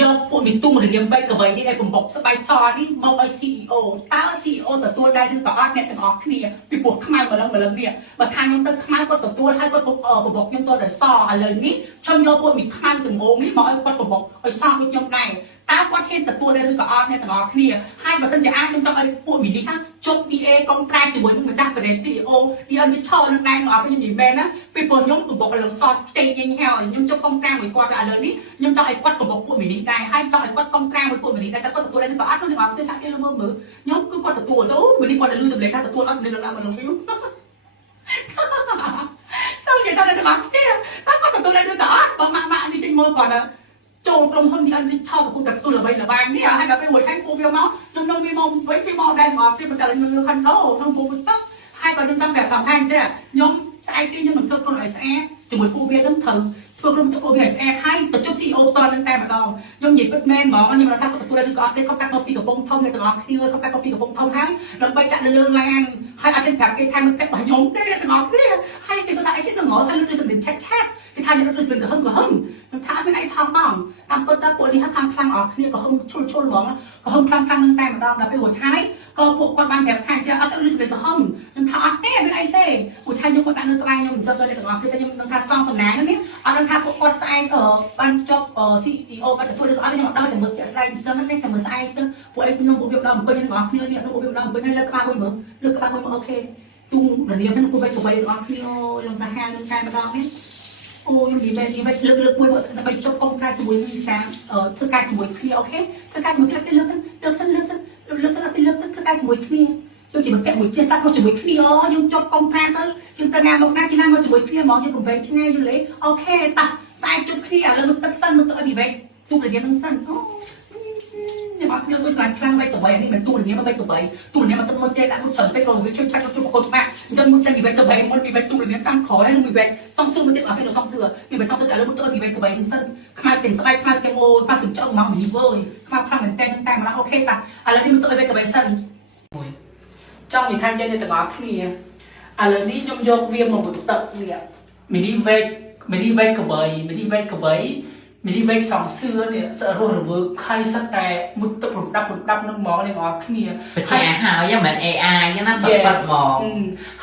យកពួកមីទុំរនាមវៃកវៃនេះឲ្យបំបុកស្បែកសនេះមកឲ្យ CEO តើ CEO ទទួលដែរឬក៏អត់អ្នកទាំងអស់គ្នាពីព្រោះខ្មៅម្លឹងទៀតបើថាខ្ញុំទៅខ្មៅគាត់ទទួលហើយគាត់បំបុកខ្ញុំទៅតែសឥឡូវនេះខ្ញុំយកពួកមីខ្មៅទាំងងនេះមកឲ្យគាត់បំបុកឲ្យសដូចខ្ញុំដែរតើគាត់ហ៊ានទទួលដែរឬក៏អត់អ្នកទាំងអស់គ្នាហើយបើសិនជាអាចខ្ញុំចង់ឲ្យពួកមីនេះជប់ BA កុងត្រាជាមួយនឹងម្ចាស់ប្រទេស CEO ទីអត់មានឈរនឹងដែរមកឲ្យខ្ញុំនិយាយមែនណាពីព្រោះខ្ញុំបំបុកឲ្យលោកសខ្ចីញញហើយខ្ញុំជប់កុងត្រាមួយគាត់តែឥឡូវនេះខ្ញុំចង់ឲ្យគាត់បំបុកពួកមីនេះដែរហើយចង់ឲ្យគាត់កុងត្រាមួយពួកមីនេះដែរតែគាត់ទទួលដែរឬក៏អត់ខ្ញុំអត់ទេសាក់គេលើមើលខ្ញុំគឺគាត់ទទួលទៅមីនេះគាត់ទៅលឺសម្លេងថាទទួលអត់មានឡើងមកលោកខ្ញុំសូមនិយាយទៅដល់គេតើគាត់ទទួលដែរឬក៏អត់បើម៉ាក់នេះចេញមកគាត់ចូលក្រុមហ៊ុននេះអត់នេះឆោតទៅតែទទួលអ្វីល្បាញនេះហើយដល់ពេលមួយខែពួកវាមកខ្ញុំវាមកវិញវាមកដែរមកទៀតមិនតែខ្ញុំលើខណ្ឌដោក្នុងពួកទឹកហើយក៏ខ្ញុំតាមប្រាប់តាមថាអញ្ចឹងខ្ញុំស្អែកនេះខ្ញុំនឹងធ្វើខ្លួនឲ្យស្អាតជាមួយពួកវានឹងត្រូវធ្វើក្រុមទឹកពួកវាឲ្យស្អាតហើយទៅជប់ CEO តនឹងតែម្ដងខ្ញុំនិយាយពិតមែនហ្មងខ្ញុំថាគាត់ទទួលឬក៏អត់ទេគាត់កាត់មកពីកំពង់ធំនៅទាំងអស់គ្នាគាត់កាត់មកពីកំពង់ធំហើយដើម្បីដាក់លើឡានហើយអត់ទេប្រាប់គេថាមិនពាក់របស់ខ្ញុំទេទាំងអស់គ្នាហើយគេសួរថាអីគេនឹងហើយលើសម្លេងឆាត់ឆាត់គេថាខ្ញុំដូចសម្លេងកំហឹងខ្ញុំថាអត់មានអីផងបងតាមពិតថាពួកនេះហាក់ខ្លាំងអស់គ្នាក៏ហឹងឈុលហ្មងក៏ហឹងខ្លាំងនឹងតែម្ដងដល់ពេលរួចហើយក៏ពួកគាត់បានប្រាប់ថាចាអត់លើសម្លេងកំហឹងខ្ញុំថាអត់ទេមានអីទេពួកថាខ្ញុំគាត់ដាក់លើក្បាលខ្ញុំមិនចង់ទៅទាំងអស់គ្នាតែខ្ញុំនឹងថាសងសំណាងនេះអត់ដឹងថាពួកគាត់ស្អែកបានចប់ CEO បានទទួលឬក៏អត់ខ្ញុំអត់ដល់តែមើលជាក់ស្ដែងអញ្ចឹងទេតែមើលស្អែកទៅពួកឯងខ្ញុំពួកវាដល់7ទាំងអស់គ្នានេះពួកវាដល់7ហើយលើក្បាលមួយមើលលើក្បាលមួយអូខេទុំរនាមហ្នឹងពួកវាទៅទាំងអស់គ្នាខ្ញុំសាហាវខ្ញុំចែកម្ដងនេះអូខ្ញុំនិយាយវិញលើកមួយមកដើម្បីចប់កុំខ្លាចជាមួយវិសាធ្វើការជាមួយគ្នាអូខេធ្វើការជាមួយគ្នាលើកសិនអត់ទៅលើកសិនធ្វើការជាមួយគ្នាយើងchỉ ពាក់មួយជាស្ដាប់មកជាមួយគ្នាយើងចប់កុំខ្លាចទៅយើងទៅណាមកណាទីណាមកជាមួយគ្នាហ្មងយើងកុំវែងឆ្ងាយយល់ទេអូខេតោះស្អាតជប់គ្នាឥឡូវមកទឹកសិនមកទៅឲ្យពីវែងទូរនាមនឹងសិនអូខ្ញុំអត់ខ្ញុំដូចស្លាញ់ខ្លាំងបីទៅបីនេះមិនទូរនាមបីទៅបីទូរនាមមកសិនមកចេះដាក់មុខច្រើនពេកក៏វាជិះឆាច់ជប់ប្រកបបាក់អញ្ចឹងមកទៅពីវែងទៅបីមុនពីវែងទូរនាមតាមក្រោយហើយនឹងពីវែងសងសឿមកទៀតអត់មានសងសឿពីវែងសងសឿឥឡូវមកទៅពីវែងទៅបីនឹងសិនខ្មៅទាំងស្បែកខ្មៅទាំងអូខ្មៅទាំងចុកមកនេះវើយខ្មៅខ្លាំងមែនតើតែម្ដងអូខេតាឥឡូវនេះមកទៅវែងទៅបីសិនចង់និយាយថាចេះទាំងអស់គ្នាឥឡូវនេះខ្ញុំយកវាមកបន្ទឹកនេះមីនីវែកកបីមីនីវែកសងសឿនេះសរស់រវើខៃសិតតែមុតទឹករំដាប់នឹងហ្មងទាំងអស់គ្នាបច្ចេកហើយមិន AI ចឹងណាបាត់ហ្មង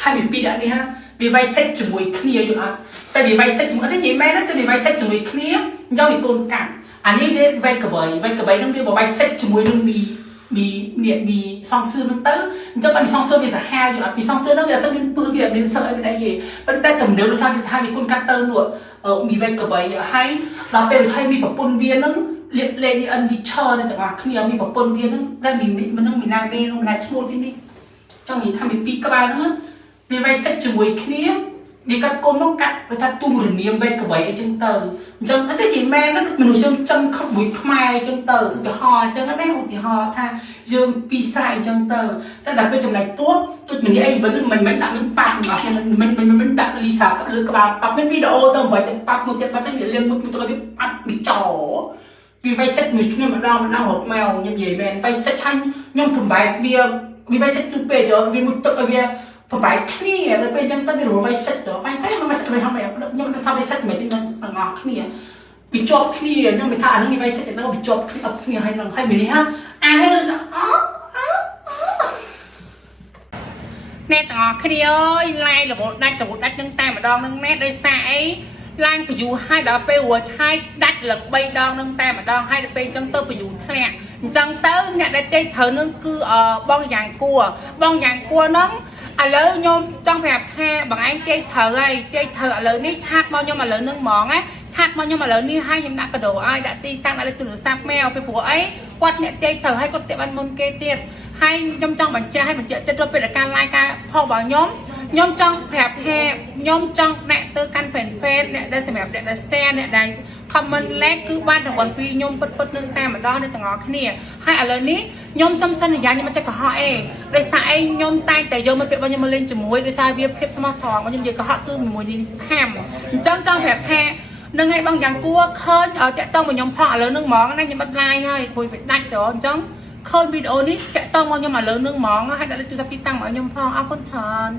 ហើយវាពីដាក់នេះហាវាវាយសេតជាមួយគ្នាយល់អត់តែវាវាយសេតជាមួយនេះនិយាយមែនតែវាវាយសេតជាមួយគ្នាយកពីកូនកាត់អានេះវាវែកកបីនឹងវាវាយសេតជាមួយនឹងមីសងសឿនឹងទៅអញ្ចឹងបើមីសងសឿវាសាហាវយល់អត់មីសងសឿនឹងវាអត់មានពឹសវាអត់មានសើអីមានអីទេប៉ុន្តែទំនើបដោយសារវាសាហាវវាគុណកាត់ទៅនោះមីវែកកបីហើយដល់ពេលឲ្យមីប្រពន្ធវានឹងលៀបលេងអិនឌីឆើទាំងអស់គ្នាមីប្រពន្ធវានឹងតែមីនឹងមីណាមេនឹងណាឈ្មោះនេះចង់និយាយថាមីពីរក្បាលហ្នឹងវាវាយសេតជាមួយគ្នាវាកាត់កូននោះកាត់វាថាទូរនាមវែកកបីអីចឹងទៅអញ្ចឹងអត់ទេនិយាយមែនហ្នឹងមនុស្សយើងចឹងខំមួយខ្មែរអញ្ចឹងទៅឧទាហរណ៍អញ្ចឹងណាឧទាហរណ៍ថាយើងពីស្រ័យអញ្ចឹងទៅតែដល់ពេលចំណែកទួដូចមានអីវិញមិនដាក់នឹងប៉ាក់របស់មិនដាក់លីសាលើក្បាលប៉ាក់មានវីដេអូទៅមិនប៉ាក់មួយទៀតប៉ាក់នេះលៀងមួយទៅវាប៉ាក់មីចោវាវាយសេតមួយគ្នាម្ដងរត់មកខ្ញុំនិយាយមែនវាយសេតឆាញ់ខ្ញុំកំបែកវាវាយសេតទៅពេកវាមួយទឹកឲ្យវាប្របែកគ្នាដល់ពេលអញ្ចឹងទៅវារវៃសិតទៅបែកតែមិនសិតមិនហំខ្ញុំទៅថាវាសិតមិនទាំងអស់គ្នាវាជាប់គ្នាអញ្ចឹងមិនថាអានឹងវាសិតទៅវាជាប់គ្នាហើយនឹងហើយមាននេះហាហើយលើអ្នកទាំងអស់គ្នាអើយឡាយរវល់ដាច់នឹងតែម្ដងនឹងណែដោយសារអីឡើងពยูឲ្យដល់ពេលរួចហើយដាច់ឡើង3ដងនឹងតែម្ដងហើយដល់ពេលអញ្ចឹងទៅពยูធ្លាក់អញ្ចឹងទៅអ្នកដែលទេត្រូវនឹងគឺបងយ៉ាងគួរហ្នឹងឥឡូវខ្ញុំចង់ប្រាប់ថាបងឯងទេត្រូវហើយទេត្រូវឥឡូវនេះឆាតមកខ្ញុំឥឡូវនឹងហ្មងណាឆាតមកខ្ញុំឥឡូវនេះឲ្យខ្ញុំដាក់កាដូឲ្យដាក់ទីតាំងដាក់លេខទូរស័ព្ទមកពីព្រោះអីគាត់អ្នកទេត្រូវឲ្យគាត់ទេបានមុនគេទៀតហើយខ្ញុំចង់បញ្ជាក់ទៀតរកពេលការ live ការផុសរបស់ខ្ញុំចង់ប្រាប់ថាខ្ញុំចង់ដាក់ទៅកាន់ fan page អ្នកដែលសម្រាប់អ្នកដែល share អ្នកដែល comment like គឺបានរង្វាន់ពីខ្ញុំពិតនឹងតែម្ដងអ្នកទាំងអស់គ្នាហើយឥឡូវនេះខ្ញុំសុំសន្យាខ្ញុំមិនចេះកុហកអីដោយសារអីខ្ញុំតែងតែយកមកពាក្យរបស់ខ្ញុំមកលេងជាមួយដោយសារវាភាពស្មោះត្រង់ខ្ញុំនិយាយកុហកគឺមួយនេះខាំអញ្ចឹងចង់ប្រាប់ថានឹងឲ្យបងយ៉ាងគួរឃើញឲ្យតាក់តងមកខ្ញុំផងឥឡូវនឹងហ្មងណាខ្ញុំបិទ live ហើយព្រោះវាដាច់ទៅអញ្ចឹងឃើញវីដេអូនេះតាក់តងមកខ្ញុំឥឡូវនឹងហ្មងហើយដាក់លេខទូរស័ព្ទទីតាំងមកខ្ញុំផងអរគុណច្រើន